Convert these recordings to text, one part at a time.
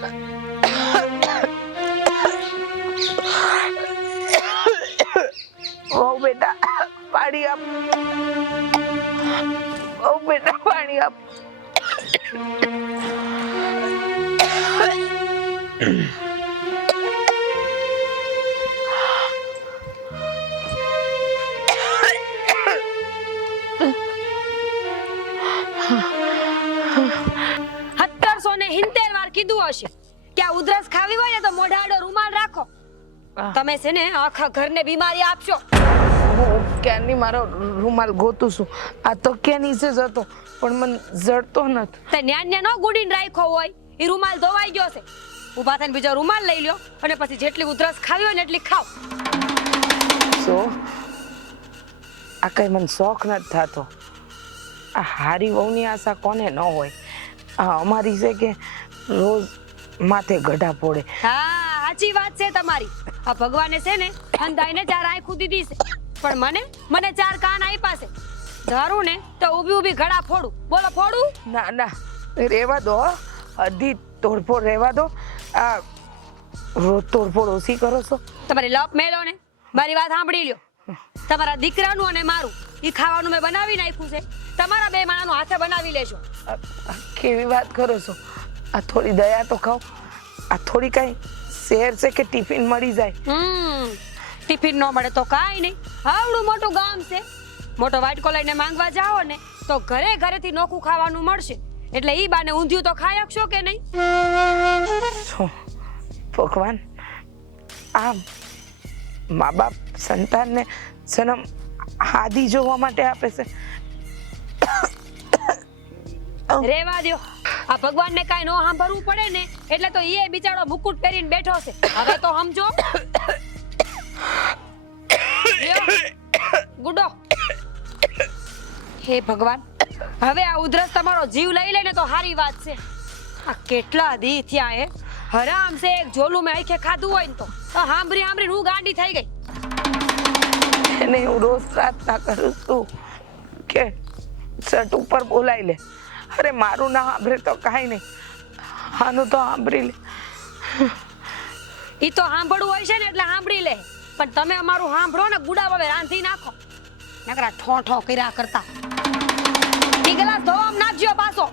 ઓ બેટા પાણી આપ, ઓ બેટા પાણી આપ. કીધું હશે કે આ ઉધરસ ખાવી હોય ને તો મોઢાડો રૂમાલ રાખો. તમે છે ને આખા ઘરને બીમારી આપશો. હું ક્યાંની મારો રૂમાલ ગોતું છું, આ તો ક્યાં નીચે જતો પણ મને જડતો નથી. તે ન્યા નો ગુડીને રાખ્યો હોય એ રૂમાલ ધોવાઈ ગયો છે. ઊભા થઈને બીજો રૂમાલ લઈ લ્યો અને પછી જેટલી ઉધરસ ખાવી હોય ને એટલી ખાઓ. સો આ કઈ મને શોખ નથી થતો. આ હારી વહુની આશા કોને ન હોય. આ અમારી છે કે રોજ માથે ગઢા પોડે. હા સાચી વાત છે તમારી. આ ભગવાને છે ને અંધાઈને 4 આંખો દીધી છે પણ મને 4 કાન આપ્યા છે. ધારું ને તો ઊભી ઊભી ગળા ફોડું. બોલો ફોડું? ના ના રેવા દો, અધી તોડફોડ રેવા દો. આ રોજ તોડફોડ ઓછી કરો છો. તમારી લપ મેલો ને. મારી વાત સાંભળી લ્યો. તમારા દીકરાનું અને મારું ઈ ખાવાનું મેં બનાવી નાખ્યું છે. તમારા બે માણાનું હાથે બનાવી લેજો. કેવી વાત કરો છો? આ થોડી દયા તો ખાઓ. આ થોડી કઈ શેર છે કે ટિફિન મળી જાય? ટિફિન ન મળે તો કાંઈ નહીં. આવડું મોટું ગામ છે. મોટો વાટકો લઈને માંગવા જાઓ ને તો ઘરે ઘરેથી નોખું ખાવાનું મળશે. એટલે ઈ બાને ઊંધિયું તો ખાઈ શકશો કે નહીં? ભગવાન આ મા બાપ સંતાનને જન્મ આદિ જોવા માટે આપે છે. રેવા દ્યો. આ ભગવાનને કાઈ નો સાંભળવું પડે ને એટલે તો ઈ બિચારો મુકુટ પહેરીને બેઠો છે. હવે તો સમજો. ગુડો. હે ભગવાન, હવે આ ઉધરસ તમારો જીવ લઈ લે ને તો સારી વાત છે. આ કેટલા દી થયા હે. હરામ છે એક ઝોલું મેં આંખે ખાધું હોય ને તો હાંભરી હાંભરી હું ગાંડી થઈ ગઈ. એને હું રોજ પ્રાર્થના કરું છું કે સટ ઉપર બોલાઈ લે. અરે મારું ના સાંભળે તો કાંઈ નહીં, આનું તો સાંભળી લે. ઈ તો સાંભળવું હોય છે ને એટલે સાંભળી લે. પણ તમે અમારું સાંભળો ને ગુડા હવે રાંધી નાખો. નકરા ઠો ઠો કર્યા કરતા. ઈ ગ્લાસ ધોવામાં નાખજો પાછો.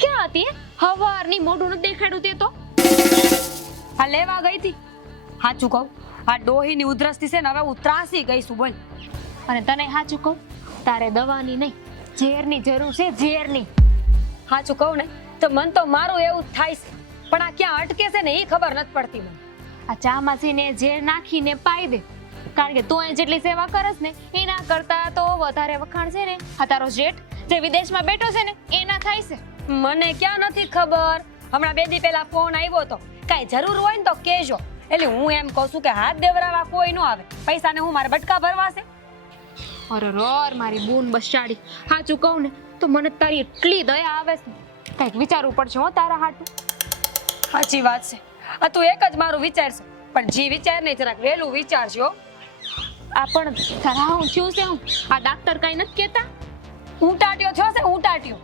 ક્યાં હતી? હવારની મોઢું ન દેખાડું તે તો. આ લેવા ગઈ હતી. સાચું કહું, આ ડોહીની ઉધરસથી છે ને હવે હું ત્રાસી ગઈ છું. બોલ. અને તને સાચું કહું, તારે દવાની નહીં ઝેરની જરૂર છે, ઝેરની. સાચું કહું ને તો મન તો મારું એવું જ થાય છે પણ આ ક્યાં અટકે છે ને એ ખબર નથી પડતી મને. આ ચામાસીને ઝેર નાખીને પાઈ દે, કારણ કે તું એ જેટલી સેવા કરસ ને એના કરતા તો વધારે વખાણ છે ને આ તારો જેઠ જે વિદેશમાં બેઠો છે ને એના થાય છે. મને ક્યાં નથી ખબર. હમણાં 2 દી પહેલા ફોન આવ્યો તો. કાંઈ જરૂર હોય ને તો કહેજો. એટલે હું એમ કહું છું કે હાથ દેવરાવા કોઈ ન આવે. પૈસાને હું મારે બટકા ભરવા છે. અરે રોર મારી બૂન બસાડી. સાચું કહું ને તો મને તારી એટલી દયા આવે છે, કંઈક વિચારવું પડશે હો તારા હાટું. સાચી વાત છે. આ તું એક જ મારું વિચારશે પણ જે વિચાર નહીં જરાક વહેલું વિચારજો. આ પણ તારા હું થયું છે હું આ ડાક્ટર કઈ નથી કહેતા? ઊંટાટ્યો થયો છે ઊંટાટ્યો.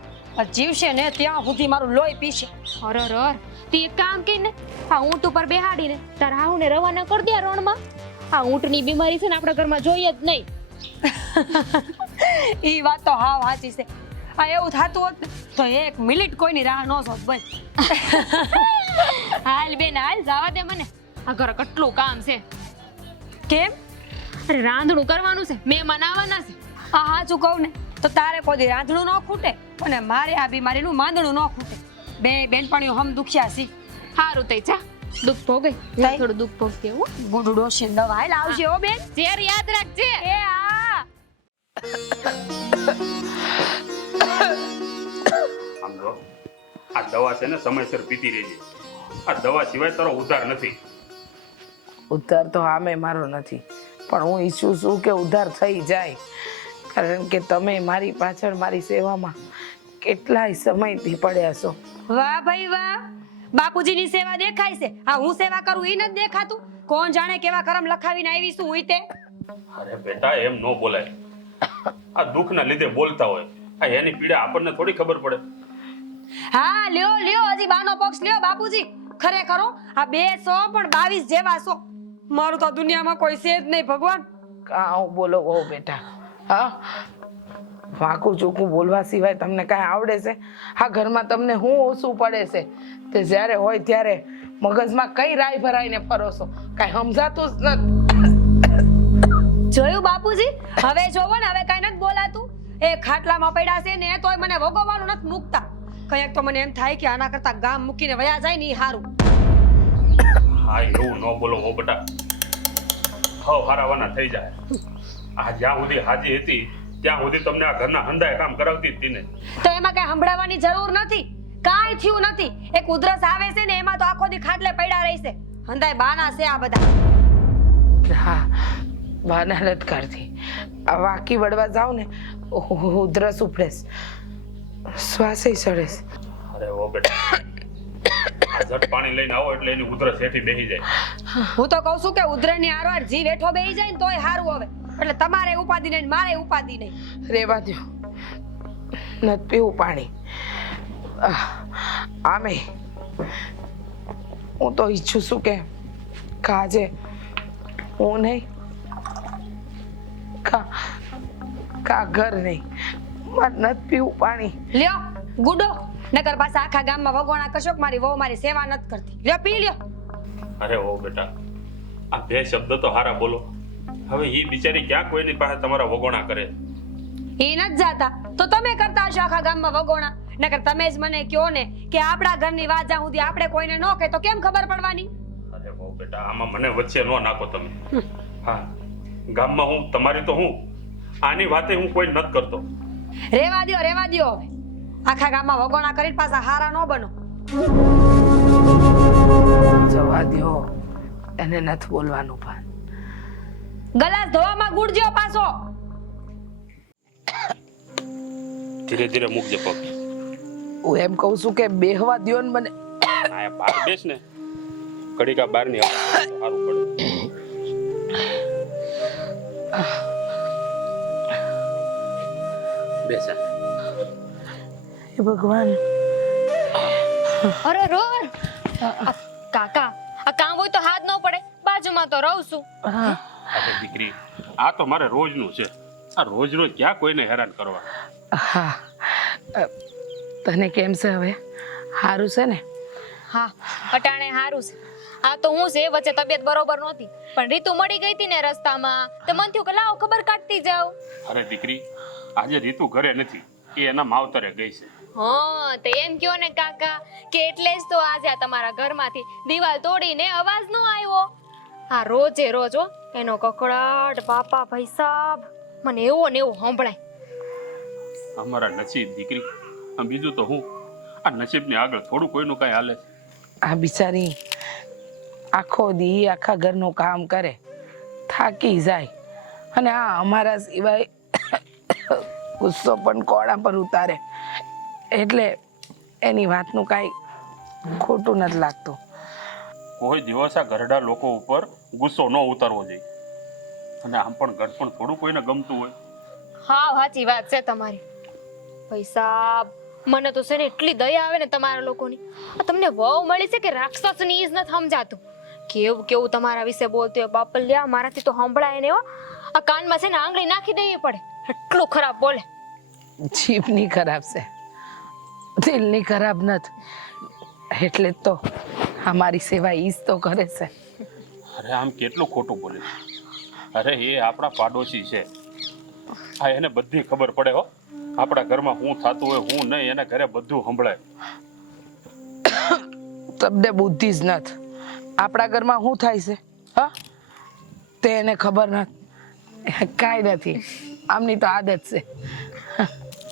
જીવશે ને ત્યાં સુધી મારું લોહી પીશે. અરે રોર તી એક કામ કરીને આ ઊંટ ઉપર બેહાડીને તારા હાહુને રવાના કરી દે રણમાં. આ ઊંટની બીમારી છે ને આપણા ઘરમાં જોઈએ જ નહીં. ઈ વાત તો હાવ સાચી છે. આ એવું થતું હોત તો 1 મિનિટ કોઈની રાહ ન જોત. બોલ. હાલ બેન હાલ જવા દે મને. આ ઘરે કેટલું કામ છે. કેમ? અરે રાંધણું કરવાનું છે, મહેમાન આવવાના છે. હા સાચું કહું ને તો તારે કોઈ રાંધણું ન ખૂટે અને મારે આ બીમારીનું માંદણું ન ખૂટે. બે બેનપણીઓ હમ દુખ્યા છે. સારું તઈ જા દુઃખ ભોગે. થોડું દુઃખ ભોગતી હું ગુડુ ડોશી દવા હાલ આવશે હો બેન. ઝેર યાદ રાખજે. એ હા. આમ જો આ દવા છે ને સમયસર પીતી રહેજે. આ દવા સિવાય તારો ઉદ્ધાર નથી. ઉદ્ધાર તો આમે મારો નથી પણ હું ઈચ્છું છું કે ઉદ્ધાર થઈ જાય, કારણ કે તમે મારી પાછળ મારી સેવામાં કેટલાય સમયથી પડ્યા છો. વાહ ભાઈ વાહ. બાપુજીની સેવા દેખાય છે. હા, હું સેવા કરું એ નથી દેખાતું? કોણ જાણે કેવા કરમ લખાવીને આવી છું હું તે. અરે બેટા એમ ન બોલાય. આ દુઃખના લીધે બોલતા હોય. આ એની પીડા આપણને થોડી ખબર પડે. હા, લ્યો લ્યો, હજી બાનો પક્ષ લ્યો બાપુજી. ખરેખર હો, આ 2 સો પણ 22 જેવા છો. મારું તો દુનિયામાં કોઈ છે જ નહીં ભગવાન. કાં બોલો બહુ બેટા. હા, વાંકું ચોખ્ખું બોલવા સિવાય તમને કાંઈ આવડે છે? આ ઘરમાં તમને શું ઓછું પડે છે? તે જ્યારે હોય ત્યારે મગજમાં કઈ રાય ભરાઈને ફરો છો? કાંઈ સમજાતું જ નથી. જોયું બાપુજી? હવે જોવો ને, હવે કાંઈ નથી બોલાતું. એ ખાટલામાં પડ્યા છે ને તોય મને ભોગવવાનું નથી મૂકતા. કંઈક તો મને એમ થાય કે આના કરતા ગામ મૂકીને વયા જાય ને ઈ હારું. હા, એવું ન બોલો હો બેટા. હવ હારાવાના થઈ જાય. આ જ્યાં સુધી હાજી હતી ત્યાં સુધી તમને આ ઘરના હંધાય કામ કરાવતી જ હતી ને. તો એમાં કઈ સંભળાવવાની જરૂર નથી. કાંઈ થયું નથી. એક ઉધરસ આવે છે ને એમાં તો આખો દી ખાટલે પડ્યા રહેશે. હંધાય બાના છે આ બધા. હા, બહાના નથી કરતી. આ વાકી વળવા જાવ ને ઉધરસ ઉપડેસ, શ્વાસે ચડેસ. અરે ઓ બેટા, આ ઝટ પાણી લઈને આવો એટલે એની ઉધરસ હેઠી બેસી જાય. હું તો કહું છું કે ઉધરસની હારવાર જીવ હેઠો બેહી જાય ને તોય હારું હવે. એટલે તમારે ઉપાધિ નહીં, મારે ઉપાધિ નહીં. રેવા દ્યો, નથી પીવું પાણી. આમે હું તો ઈચ્છું છું કે કાજે હું નહીં, કા ઘર નહીં, મારે નથી પીવું પાણી. લ્યો ગુડો, નકર પાછા આખા ગામમાં વગોણા કરશો કે મારી વહુ મારી સેવા નથી કરતી. લ્યો પી લ્યો. અરે ઓ બેટા, આ 2 શબ્દ તો હારા બોલો. હવે ઈ બિચારી ક્યાં કોઈની પાસે તમારા વગોણા કરે? એ નથી જાતા તો તમે કરતા હશો આખા ગામમાં વગોણા. નકર તમે જ મને કહો ને કે આપણા ઘરની વાત જ્યાં સુધી આપણે કોઈને ન કહે તો કેમ ખબર પડવાની? અરે બહુ બેટા, આમાં મને વચ્ચે ન નાખો તમે. હા, ગામમાં હું તમારી તો હું આની વાતે હું કોઈ નથી કરતો. રેવા દ્યો હવે. આખા ગામમાં વગોણા કરીને પાછા હારા ન બનો. જવા દ્યો, એને નથી બોલવાનું ભાન. ગલાસ ધોવામાં ગુડજો પાછો. ધીરે ધીરે મૂકજે પગ. હું એમ કહું છું કે બેહવા દ્યો ને મને. આ બહાર બેસ ને, ઘડીકા બહારની હવા તો સારું પડે. બેસ. હે ભગવાન. અરે રોર કાકા, આ કામ હોય તો હાથ ન પડે, બાજુમાં તો રહું છું. હા, અરે દીકરી, આ તો મારે રોજનું છે. આ રોજ રોજ ક્યાં કોઈને હેરાન કરવા. હા, તને કેમ છે હવે? સારું છે ને? હા, અટાણે હારું છે. આ તો હું છે વચ્ચે તબિયત બરોબર નહોતી, પણ રીતુ મળી ગઈ હતી ને રસ્તામાં, તો મન થયું કે લાવ ખબર કાઢતી જાવ. અરે દીકરી, આજે રીતુ ઘરે નથી, એ એના માવતરે ગઈ છે. હા, તો એમ કયો ને કાકા કે એટલે જ તો આજે આ તમારા ઘરમાંથી દિવાલ તોડીને અવાજ ન આવ્યો. આ રોજે રોજ હો એનો કકડાટ, બાપા ભાઈ સાહેબ, મને એવો ને એવો સંભળાય. અમારા નસીબ દીકરી, આમ બીજું તો હું, આ નસીબની આગળ થોડું કોઈનું કાંઈ હાલે છે. આ બિચારી આખો દી આખા ઘરનું કામ કરે, થાકી જાય, અને આ અમારા સિવાય ગુસ્સો પણ કોળા પર ઉતારે, એટલે એની વાતનું કાંઈ ખોટું નથી લાગતું. કોઈ દિવસ આ ઘરડા લોકો ઉપર ગુસ્સો ન ઉતારવો જોઈએ. અને આમ પણ ઘર પણ થોડું કોઈને ગમતું હોય. હા, સાચી વાત છે તમારી. ભાઈ સાહેબ, મને તો છે ને એટલી દયા આવે ને તમારા લોકોની. આ તમને વહુ મળી છે કે રાક્ષસની ઈ જ નથી સમજાતું. કેવું કેવું તમારા વિશે બોલતી હોય બાપલ્યા, મારાથી તો સંભળાય ને હો. આ કાનમાં છે ને આંગળી નાખી દેવી પડે, એટલું ખરાબ બોલે. જીભની ખરાબ છે, દિલની ખરાબ નથી. એટલે જ તો અમારી સેવા ઈ જ તો કરે છે. અરે આમ કેટલું ખોટું બોલે. અરે એ આપણા પાડોશી છે. હા, એને બધી ખબર પડે હો. આપણા ઘરમાં શું થતું હોય હું નહીં, એના ઘરે બધું સંભળાય. તમને બુદ્ધિ જ નથી. આપણા ઘરમાં શું થાય છે હા, તે એને ખબર નથી. કાંઈ નથી, આમની તો આદત છે.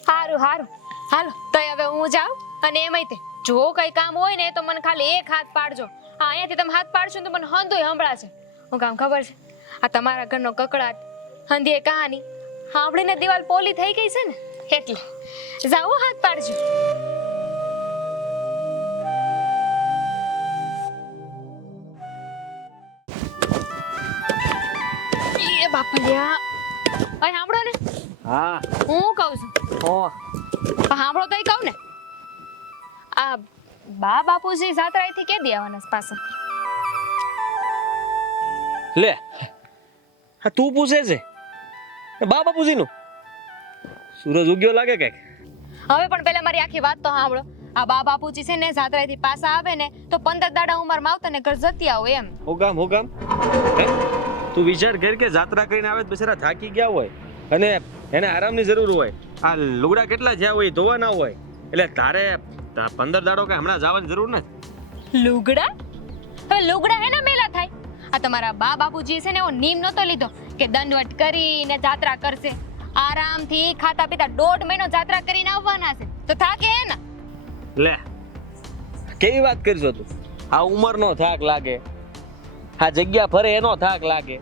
હારું હારું, હાલો તો હવે હું જાઉં. અને એમાંય તે જો કઈ કામ હોય ને તો મને ખાલી એક હાથ પાડજો. હા, અહીંયાથી તમે હાથ પાડશો ને તો મને હંધોય સંભળાશે. હું કામ ખબર છે, આ તમારા ઘરનો કકડાટ, હંધીએ કહાની સાંભળીને દિવાલ પોલી થઈ ગઈ છે ને, એટલે જાઓ હાથ પાડજો. બાપલિયા અહીં સાંભળો ને હા હું કહું છું ઓ પણ સાંભળો તો કહું ને આ બા બાપુજી સાતરાઈથી કે દી આવવાના છે પાછા લે હા તું પૂછે છે બા બાપુજીનું સૂરજ ઉગ્યો લાગે કઈક હવે પણ પહેલા મારી આખી વાત તો સાંભળો આ બા બાપુજી છે ને સાતરાઈથી પાછા આવે ને તો 15 દાડા ઉંમર માં આવતા ને ઘર જતી આવો એમ હું કામ હે? તું વિચાર કર કે જાત્રા કરીને આવે તો બિચારા થાકી ગયા હોય અને એને આરામની જરૂર હોય આ લુગડા કેટલા જ્યાં હોય ધોવા ના હોય એટલે તારે 15 દાડો કઈ હમણાં જવાની જરૂર નથી લુગડા હવે લુગડા હે ને મેલા થાય આ તમારા બા બાપુજી છે ને એવો નિયમ નતો લીધો કે દંડવટ કરીને જાત્રા કરશે આરામથી ખાતા પીતા 1.5 મહિનો જાત્રા કરીને આવવાના છે તો થાકે હે ને લે કેવી વાત કરશો તું આ ઉંમરનો થાક લાગે આ જગ્યા ફરે એનો થાક લાગે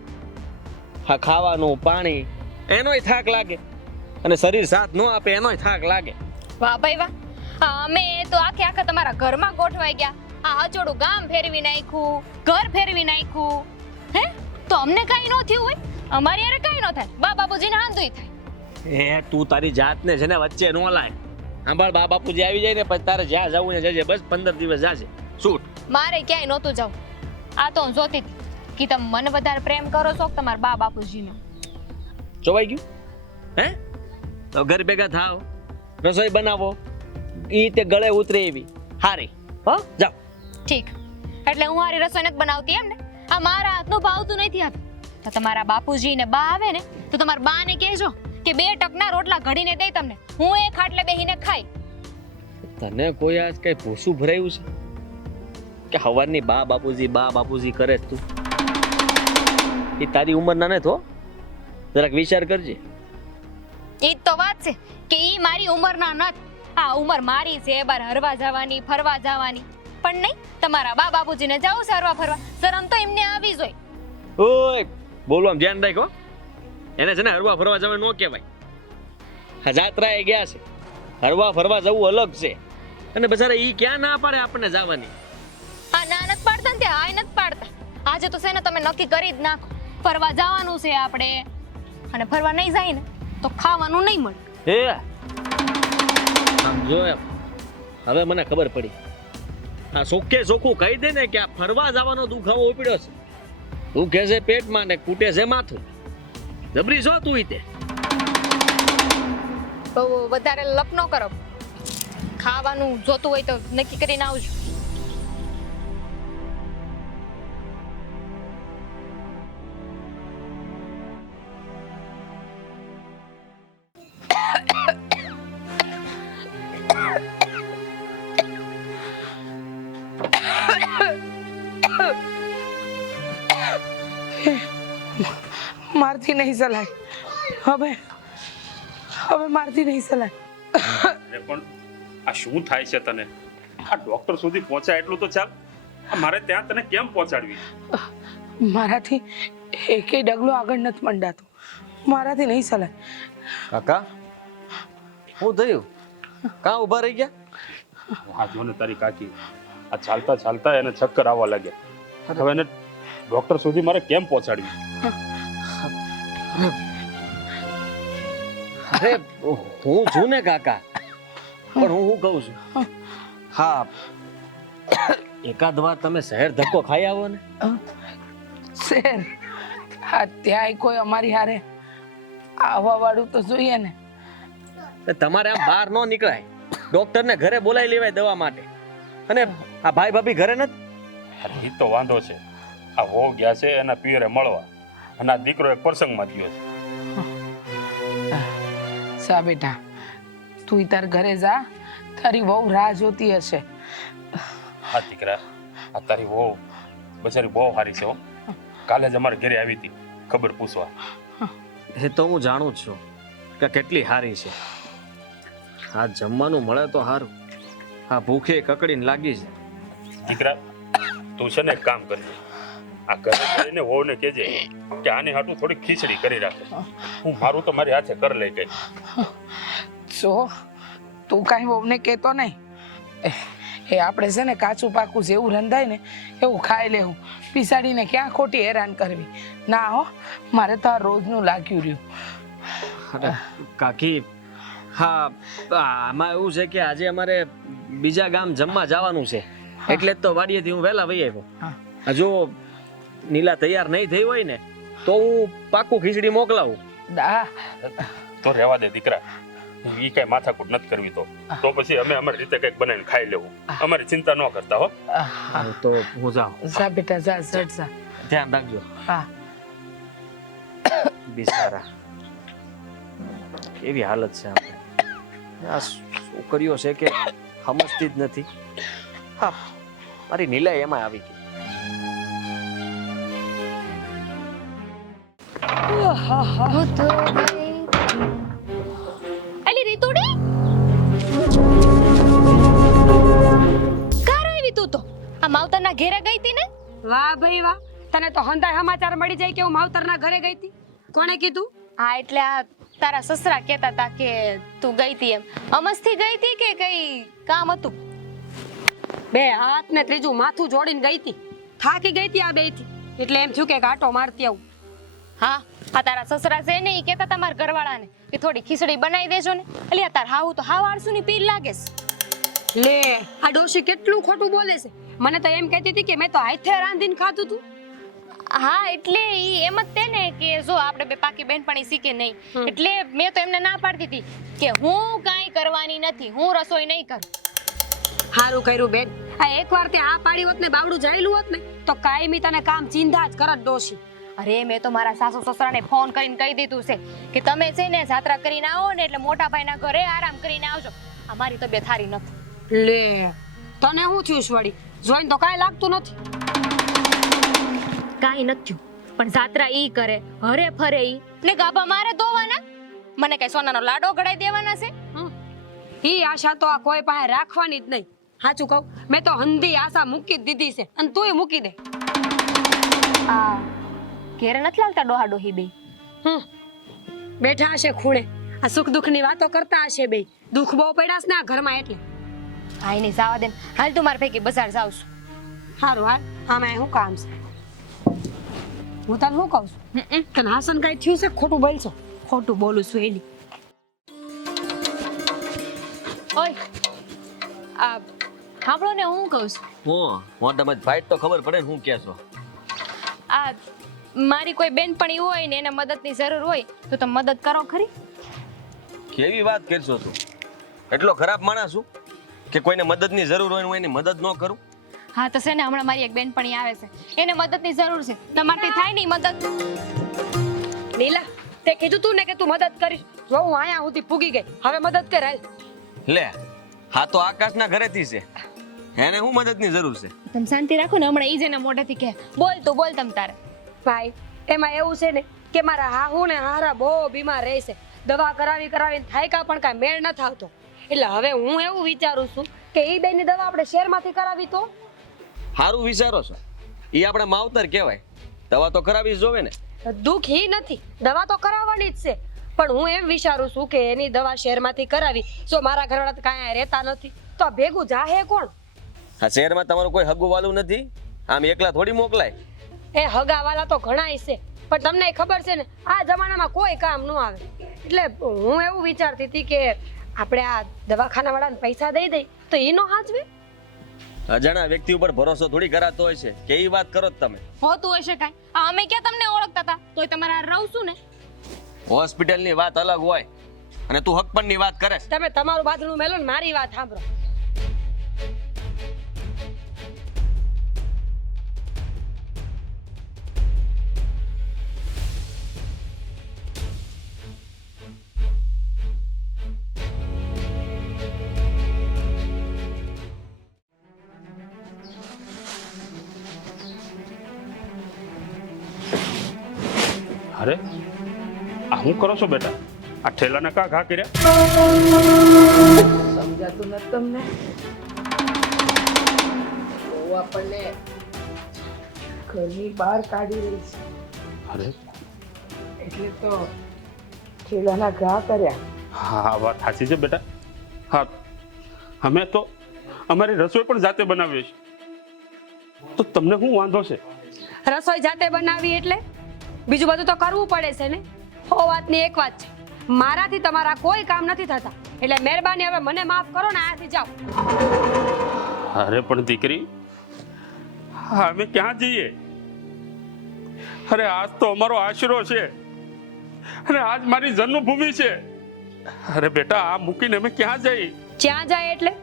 આ ખાવાનું પાણી એનોય થાક લાગે અને શરીર સાથ ન આપે એનોય થાક લાગે વાહ ભાઈ વાહ અમે તો આખા તમારા ઘરમાં ગોઠવાઈ ગયા આ હચોડું ગામ ફેરવી નાખ્યું ઘર ફેરવી નાખ્યું હે તો અમને કાઈ ન થયું હોય અમારી યારે કાઈ ન થાય બા બાપુજીને હાંધુય થાય એ તું તારી જાતને છે ને વચ્ચે નો લાય સાંભળ બા બાપુજી આવી જાય ને પછી તારે જ્યાં જવું ને જજે બસ 15 દિવસ જાજે છૂટ મારે ક્યાંય નહોતું જવું આ તો હું જોતી હતી કે તમે મને વધારે પ્રેમ કરો છો કે તમારા બા બાપુજીને જોવાઈ ગયું હે તો ઘર ભેગા થાવ રસોઈ બનાવો ઈ તે ગળે ઉતરે એવી હારી હો જાઓ ઠીક એટલે હું હારી રસોઈ નથી બનાવતી એમ ને આ મારા હાથનું ભાવતું નથી આપતું તો તમારા બાપુજી ને બા આવે ને તો તમારા બા ને કહેજો કે 2 ટકના રોટલા ઘડીને દે તમને હું એ ખાટલે બેહીને ખાઈ તને કોઈ આજ કઈ ભૂસું ભરાયું છે કે હવારની બા બાપુજી કરે છે તું એ તારી ઉંમરના ને તો જરાક વિચાર કરજે એ તો વાત છે કે ઈ મારી ઉંમરના નથી આ ઉંમર મારી છે બાર હરવા જવાની ફરવા જવાની પણ નહીં તમારા બા બાપુજીને જાવ સરવા ફરવા શરમ તો એમને આવી જોઈ ઓય બોલવામાં ધ્યાન રાખો એને છે ને હરવા ફરવા જવા નો કહેવાય આ જાત્રાએ ગયા છે હરવા ફરવા જવું અલગ છે અને બચારા ઈ ક્યાં ના પાડે આપણને જવાની આ ના નથી પાડતા ને તે હાય નથી પાડતા આજે તો છે ને તમે નક્કી કરી જ નાખો ફરવા જવાનું છે આપણે અને ફરવા નહીં જાય ને તો ખાવાનું નહીં મળે હે આમ જો એમ હવે મને ખબર પડી આ સોકે સોખું કહી દે ને કે આ ફરવા જવાનો દુખાવો ઉપડ્યો છે દુખે છે પેટમાં ને કૂટે છે માથું જબરી છો તું ઈતે બહુ વધારે લપ ન કરો ખાવાનું જોતું હોય તો નક્કી કરીને આવજો મારથી નહીં ચલાય હવે મારથી નહીં ચલાય અરે પણ આ શું થાય છે તને આ ડોક્ટર સુધી પહોંચાય એટલું તો ચાલ આ મારે ત્યાં તને કેમ પહોંચાડવી મારાથી એકેય ડગલો આગળ નથી મંડાતો મારાથી નહીં ચલાય કાકા શું થયું કાં ઊભા રહી ગયા આ જો ને તારી કાકી આ ચાલતા ચાલતા એને ચક્કર આવવા લાગ્યા હવે એને ડોક્ટર સુધી મારે કેમ પહોંચાડવી અરે હું છું ને કાકા પણ હું કહું છું હા એકાદ વાર તમે શહેર ધક્કો ખાઈ આવો ને શેર હા ત્યાંય કોઈ અમારી હારે આવવા વાળું તો જોઈએ ને તો તમારે આમ બહાર ન નીકળાય ડોક્ટરને ઘરે બોલાવી લેવાય દવા માટે અને આ ભાઈ ભાભી ઘરે નથી અરે એ તો વાંધો છે આ હો ગયા છે એના પિયરે મળવા અને આ દીકરો એક પ્રસંગમાં ગયો છે સા બેટા તું તાર ઘરે જા તારી વહુ રાહ જોતી હશે હા દીકરા આ તારી વહુ બચારી બહુ સારી છે હો કાલે જ અમારે ઘરે આવી હતી ખબર પૂછવા એ તો હું જાણું જ છું કે કેટલી સારી છે આ જમવાનું મળે તો સારું આ ભૂખે કકડીને લાગી છે દીકરા તું છે ને એક કામ કરજે આ ઘરે જઈને વહુને કહેજે કે આની હાટું થોડી ખીચડી કરી રાખે હું મારું તો મારી હાથે કર લઈ ગઈ જો તું કાંઈ વહુને કહેતો નહીં એ આપણે છે ને કાચું પાકું જેવું રંધાય ને એવું ખાઈ લેવું, પીસાડીને ક્યાં ખોટી હેરાન કરવી. ના હો, મારે તો આ રોજનું લાગ્યું રહ્યું. અરે કાકી, હા આમાં એવું છે કે આજે અમારે બીજા ગામ જમવા જવાનું છે, એટલે જ તો વાડીએથી હું વહેલા વહી આવ્યો. હા. જો નીલા તૈયાર નહીં થઈ હોય ને તો હું પાકું ખીચડી મોકલાવું. દા તો રહેવા દે દીકરા, ઈ કઈ માથાકૂટ નથી કરવી. તો પછી અમે અમારી રીતે કઈક બનાવીને ખાઈ લેવું, અમારી ચિંતા ન કરતા હો. તો હું જાઉં. જા બેટા જા, સટ જા. ધ્યાન રાખજો. હા. બિચારા કેવી હાલત છે આપણે. આ છોકરીઓ છે કે સમજતી જ નથી. હા, મારી નીલા એમાં આવી ગઈ. હું તો ગઈ. અલી રીતુડી, કાર આવી તું તો? આ માવતરના ઘેરે ગઈ હતી ને? વાહ ભાઈ વાહ, તને તો હંધાય સમાચાર મળી જાય કે હું માવતરના ઘરે ગઈ હતી. કોણે કીધું? હા, એટલે આ તારા સસરા કહેતા હતા કે તું ગઈ હતી એમ. અમસ્થી ગઈ હતી કે કઈ કામ હતું? બે હાથ ને ત્રીજું માથું જોડીને ગઈ હતી. થાકી ગઈ હતી આ બેથી, એટલે એમ થયું કે ગાંટો મારતી આવું. હા, આ તારા સસરા છે ને, એ કહેતા તમારા ઘરવાળાને કે થોડી ખીચડી બનાવી દેજો ને. એટલે આ તાર હાવ તો હાવ આળસુની પીર લાગે છે. લે, આ ડોશી કેટલું ખોટું બોલે છે. મને તો એમ કહેતી હતી કે મેં તો હાથે રાંધીને ખાધું તું. હા, એટલે ઈ એમ જ તે ને કે જો આપણે બે પાકી બેનપણી શીખે નહીં, એટલે મેં તો એમને ના પાડતી હતી કે હું કાંઈ કરવાની નથી, હું રસોઈ નહીં કરું. હારું કર્યું બેન. આ એકવાર તે આ પાડી હોત ને બાવડું જાયેલું હોત ને તો કાયમી તને કામ ચીંધા જ કરત ડોશી. અરે મેં તો મારા સાસુ સસરાને ફોન કરીને કહી દીધું છે કે તમે છે ને જાત્રા કરીને આવો ને એટલે મોટા ભાઈના ઘરે આરામ કરીને આવજો. અમારી તબિયત સારી નથી. લે, તને શું થયું છે વળી? જોઈને તો કાંઈ લાગતું નથી. કાંઈ નથી થયું, પણ જાત્રા ઈ કરે, હરે ફરે ઈ ને ગાભા મારે ધોવાના. મને કઈ સોનાનો લાડો ઘડાઈ દેવાના છે? ઈ આશા તો આ કોઈ પાસે રાખવાની જ નહીં. સાચું કહું, મેં તો હંધી આશા મૂકી જ દીધી છે, અને તુંય મૂકી દે. આ ઘેરે નથી લાગતા ડોહા ડોહી બે? બેઠા હશે ખૂણે, આ સુખ દુઃખની વાતો કરતા હશે બે. દુઃખ બહુ પડ્યા છે ને આ ઘરમાં એટલે. હા, એની સાવા દે. હાલ તું મારા પૈકી બજાર જાઉં છું. સારું હાલ, આમાં શું કામ છે? હું તને શું કહું છું, તને હાસન કઈ થયું છે? ખોટું બોલશો? ખોટું બોલું છું એની. ઓય, આ સાંભળો ને, હું કહું છું. હું તમે ફાઇટ તો ખબર પડે ને હું કે છો. આ મારી કોઈ બેનપણી હોય ને એને મદદની જરૂર હોય તો તમે મદદ કરો ખરી? કેવી વાત કરશો તું? એટલો ખરાબ માણસ છું કે કોઈને મદદની જરૂર હોય ને હું એની મદદ ન કરું? હા, તો છે ને, હમણાં મારી એક બેનપણી આવે છે, એને મદદની જરૂર છે, તમારથી થાય નહીં મદદ? નીલા, તે કીધું તું ને કે તું મદદ કરીશ. જો હું આયા સુધી પૂગી ગઈ, હવે મદદ કર હાલ. લે, હા તો આકાશના ઘરેથી છે, એને હું મદદની જરૂર છે? તમે શાંતિ રાખો ને, હમણાં ઈ જ એના મોઢેથી કહે. બોલ તું બોલ તમ તારે. ભાઈ, એમાં એવું છે ને કે મારા હાહુ ને હારા બહુ બીમાર રહે છે. દવા કરાવીને થાયકા પણ કાંઈ મેળ નથી આવતો. એટલે હવે હું એવું વિચારું છું કે ઈ બેની દવા આપણે શહેરમાંથી કરાવી તો સારું વિચારો છો. ઈ આપણે માવતર કહેવાય, દવા તો કરાવી જ જોવે ને. દુઃખ ઈ નથી, દવા તો કરાવવાની જ છે, પણ હું એમ વિચારું છું કે એની દવા શહેરમાંથી કરાવી. જો મારા ઘરવાળા કાંઈ રહેતા નથી તો આ ભેગું જાહે કોણ? આ શહેરમાં તમારું કોઈ હગું વાલું નથી, આમ એકલા થોડી મોકલાય. એ હગાવાલા તો ઘણાય છે, પણ તમને ખબર છે ને આ જમાનામાં કોઈ કામ ન આવે. એટલે હું એવું વિચારતી હતી કે આપણે આ દવાખાના વાળાને પૈસા દઈ દઈ તો એનો હાજવે. અજાણા વ્યક્તિ ઉપર ભરોસો થોડી કરાતો હોય છે કે એ વાત કરો જ તમે. હોતું હશે કાંઈ. અમે ક્યાં તમને ઓળખતા હતા, તોય તમારા રહું છું ને. હોસ્પિટલની વાત અલગ હોય અને તું હકપણની વાત કરે છે. તમે તમારું બાથરૂમ મેલો ને મારી વાત સાંભળો. અરે આ શું કરો છો બેટા? આ ઠેલાને કા ઘા કર્યા? સમજાતું નથી તમને? બહુ આપણને ઘરની બહાર કાઢી રહી છે, અરે એટલે તો ઠેલાના ઘા કર્યા. હા, વાત સાચી છે બેટા. હા, અમે તો અમારી રસોઈ પણ જાતે બનાવીએ છીએ તો તમને શું વાંધો છે? રસોઈ જાતે બનાવી એટલે બીજું બધું તો કરવું પડે છે ને. હો વાતની એક વાત છે, મારાથી તમારા કોઈ કામ નથી થતા, એટલે મહેરબાની હવે મને માફ કરો ને, આયાથી જાઓ. અરે પણ દીકરી, હા અમે ક્યાં જઈએ? અરે આજ તો અમારો આશરો છે અને આજ મારી જન્મભૂમિ છે. અરે બેટા, આ મૂકીને અમે ક્યાં જઈએ? જ્યાં જાય એટલે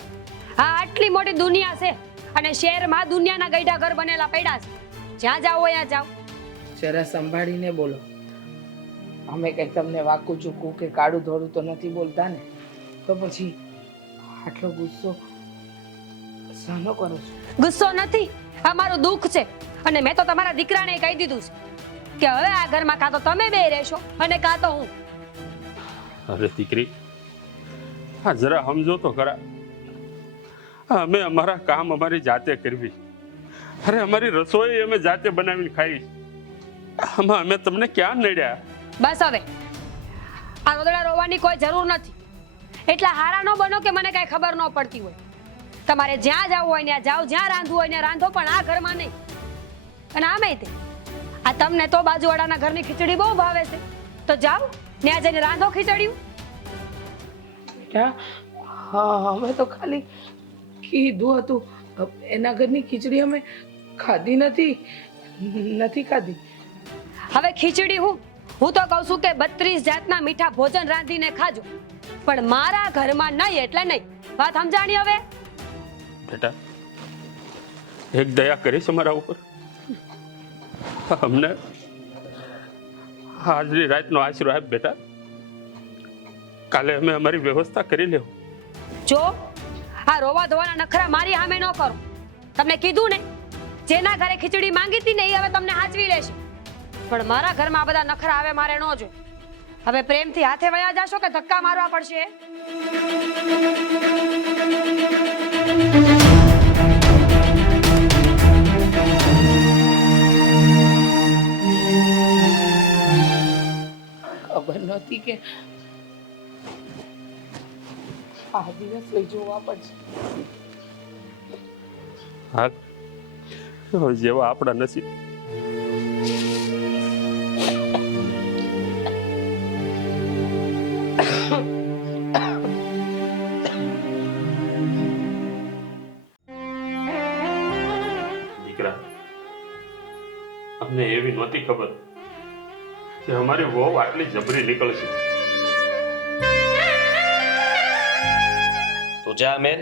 હા, આટલી મોટી દુનિયા છે અને શહેરમાં દુનિયાના ગઈઢા ઘર બનેલા પડ્યા છે. જ્યાં જાઓ ત્યાં જાઓ. જરા સંભાળીને બોલો. અમે કંઈ તમને વાકું ચૂકું કે કાળું ધોળું તો નથી બોલતા ને? તો પછી આટલો ગુસ્સો સહનો કરો છો? ગુસ્સો નથી, આ મારું દુઃખ છે. અને મેં તો તમારા દીકરાને કહી દીધું છે કે હવે આ ઘરમાં કાં તો તમે બે રહેશો અને કાં તો હું. અરે દીકરી, હા જરા સમજો તો ખરા. અમે અમારા કામ અમારી જાતે કરવી, અરે અમારી રસોઈ અમે જાતે બનાવીને ખાઈ. આમાં અમે તમને ક્યાં નડ્યા? બસ હવે આ રોદડા રોવાની કોઈ જરૂર નથી. એટલા હારા ન બનો કે મને કઈ ખબર ન પડતી હોય. તમારે જ્યાં જવું હોય ત્યાં જાઓ, જ્યાં રાંધવું હોય ત્યાં રાંધો, પણ આ ઘરમાં નહીં. અને આમે તે આ તમને તો બાજુવાળાના ઘરની ખીચડી બહુ ભાવે છે, તો જાઓ ત્યાં જઈને રાંધો ખીચડ્યું. બેટા, હા, અમે તો ખાલી કીધું હતું. એના ઘરની ખીચડી અમે ખાધી નથી ખાધી. હવે ખીચડી હું તો કહું છું કે 32 જાતના મીઠા ભોજન રાંધીને ખાજો, પણ મારા ઘરમાં નહીં એટલે નહીં. વાત સમજાણી હવે? બેટા, એક દયા કરીશ અમારા ઉપર. અમને આજની રાતનો આશરો આપ બેટા. કાલે અમે અમારી વ્યવસ્થા કરી લેવું. જો આ રોવા ધોવાના નખરા મારી સામે ન કરો. તમને કીધું ને, જેના ઘરે ખીચડી માંગી હતી ને એ હવે તમને હાચવી લેશે, પણ મારા ઘરમાં આ બધા નખરા હવે મારે ન જોઈએ. હવે પ્રેમથી હાથે વયા જાશો કે ધક્કા મારવા પડશે? ખબર નહોતી કે આ દિવસ લઈ જોવા પડશે. હા, જેવા આપણા નસીબ. દીકરા, અમને એવી નહોતી ખબર કે અમારી વહુ આટલી જબરી નીકળશે. તો જા મેર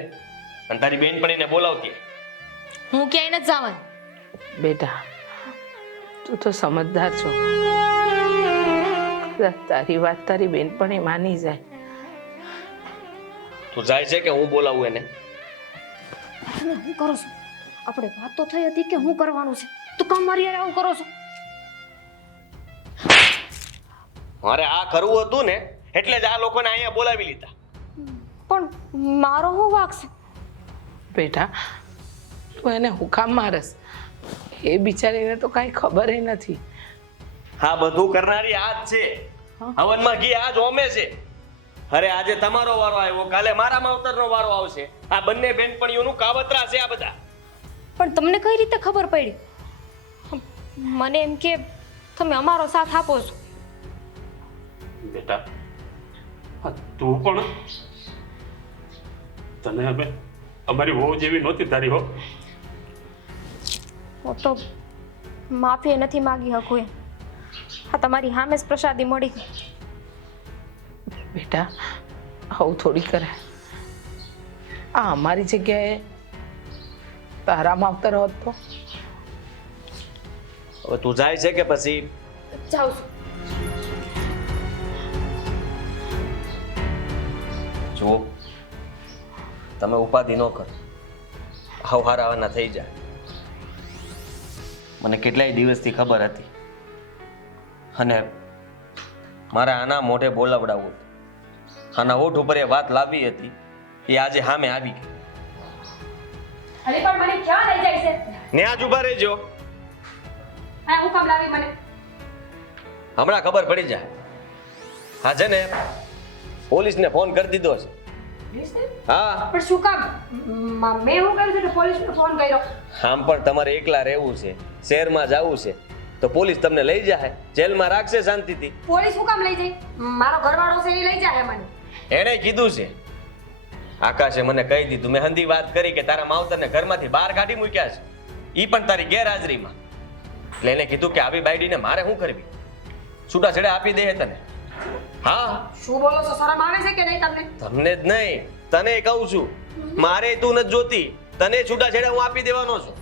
અને તારી બેનપણીને બોલાવતી. હું ક્યાંય નથી જવાની. બેટા, તું તો સમજદાર છો. કદાચ તારી વાત તારી બેનપણી માની જાય. તું જાય છે કે હું બોલાવું એને? તમે શું કરો છો? આપણે વાત તો થઈ હતી કે હું કરવાનું છે, તું કામ મારી હારે આવું કરો છો? મારે આ કરવું હતું ને એટલે જ આ લોકોને અહીંયા બોલાવી લીધા. પણ મારો શું વાંક છે? બેટા, તું એને હુકામ મારસ? એ બિચારીને તો કાંઈ ખબર નથી. હા, બધું કરનારી આ જ છે. હવનમાં ઘી આ જ હોમે છે. અરે આજે તમારો વારો આવ્યો, કાલે મારા માવતરનો વારો આવશે. આ બંને બેનપણીઓનું કાવતરા છે આ બધા. પણ તમને કઈ રીતે ખબર પડી? મને એમ કે તમે અમારો સાથ આપો છો. બેટા, તું પણ તને હવે અમારી વહુ જેવી નહોતી તારી હો. હું તો માફી નથી માગી શકું એમ. આ તમારી સામે જ પ્રસાદી મળી ગઈ. બેટા, આવું થોડી કરાય. આ અમારી જગ્યાએ તારા માવતર હોત તો? હવે તું જાય છે કે પછી? જાઉં છું. જુઓ, તમે ઉપાધિ ન કરો. હવારાવાના થઈ જાય. મને કેટલાય દિવસથી ખબર હતી અને મારે આના મોઢે બોલાવડાવવું હતું. આના ઓઠ ઉપર એ વાત લાવી હતી, એ આજે સામે આવી ગઈ. અરે પણ મને ક્યાં લઈ જાય છે? ન્યા જ ઉભા રહેજો. આ હું કામ લાવી મને? હમણાં ખબર પડી જાય. હા છે ને, પોલીસને ફોન કરી દીધો છે. પોલીસને? હા પણ શું કામ? મેં એવું કર્યું છે કે પોલીસને ફોન કર્યો? આમ પણ તમારે એકલા રહેવું છે, શહેરમાં જવું છે તો પોલીસ તમને લઈ જાય, જેલમાં રાખશે શાંતિથી. પોલીસ શું કામ લઈ જાય? મારો ઘરવાળો છે એ લઈ જાય મને. એણે કીધું છે, આકાશે મને કહી દીધું, મેં હંધી વાત કરી કે તારા માવતરને ઘરમાંથી બહાર કાઢી મૂક્યા છે, ઈ પણ તારી ગેરહાજરીમાં. એટલે એને કીધું કે આવી બાયડીને મારે શું કરવી, છૂટાછેડા આપી દે તને. હા શું બોલો છો? શરમ આવે છે કે નહીં તમને? તમને જ નહીં, તને કહું છું, મારે તું નથી જોતી, તને છૂટાછેડા હું આપી દેવાનો છું.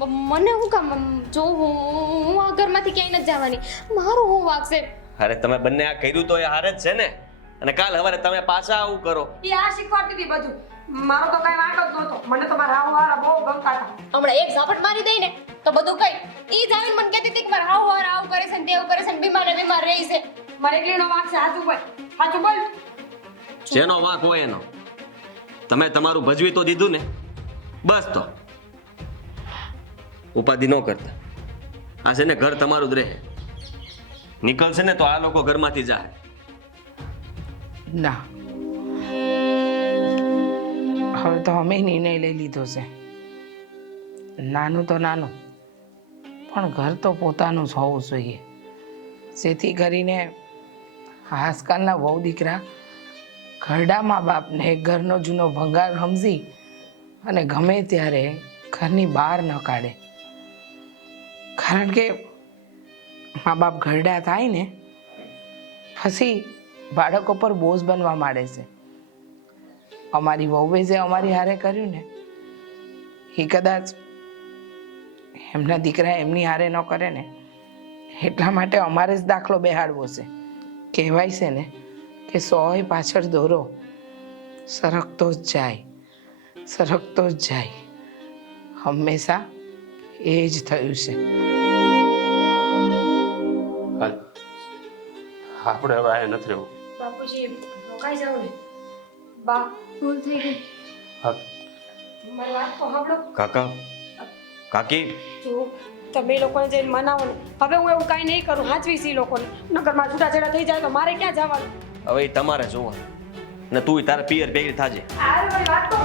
તો મને હું કામ જો હું આ ઘરમાંથી ક્યાંય નથી જવાની, મારું હું વાગ છે? અરે તમે બંને આ કર્યું તો એ હારે જ છે ને, અને કાલ સવારે તમે પાછા આવું કરો. એ આ શીખવાડતી હતી બધું. મારો તો કઈ વાંક જ નહોતો. મને તો મારા હાવવાળા બહુ ગમતા હતા. હમણાં એક ઝાપટ મારી દઈ ને તો બધું કઈ ઈ જ આવીને મને કહેતી હતી કે મારા હાવ હાર આવું કરે છે ને તેવું કરે છે ને બીમાર ને બીમાર રહી છે. મારે એકલીનો વાંક છે. સાચું બોલ, સાચું બોલ. જેનો વાંક હોય એનો. તમે તમારું ભજવી તો દીધું ને, બસ તો ઉપાધિ ન કરતા. આ છે ને ઘર તમારું જ રહે, નીકળશે ને તો આ લોકો ઘરમાંથી જાય. ના, હવે તો અમે નિર્ણય લઈ લીધો છે. નાનું તો નાનું, પણ ઘર તો પોતાનું જ હોવું જોઈએ, જેથી કરીને આજકાલના વહુ દીકરા ઘરડા મા બાપને ઘરનો જૂનો ભંગાર સમજી અને ગમે ત્યારે ઘરની બહાર ન કાઢે. કારણ કે મા બાપ ઘરડા થાય ને પછી બાળકો પર બોજ બનવા માંડે છે. અમારી વહુએ જે અમારી હારે કર્યું ને એ કદાચ એમના દીકરા એમની હારે ન કરે ને, એટલા માટે અમારે જ દાખલો બેહાડવો છે. કહેવાય છે ને કે સોય પાછળ દોરો સરકતો જ જાય, સરકતો જ જાય. હંમેશા એ જ થયું છે. હાલ આપણે હવે આ નથી રહેવું. બાપુજી રોકાઈ જાવ ને. બા, ભૂલ થઈ ગઈ. હાલ મારી વાત તો સાંભળો. કાકા કાકી જો તમે લોકોને જઈને મનાવો ને, હવે હું એવું કાંઈ નહીં કરું. હાચવીશ ઈ લોકોને. નગરમાં છૂટાછેડા થઈ જાય તો મારે ક્યાં જવાનું? હવે ઈ તમારે જોવાનું, ને તું તારા પિયર ભેગી થાજે. આ મારી વાત તો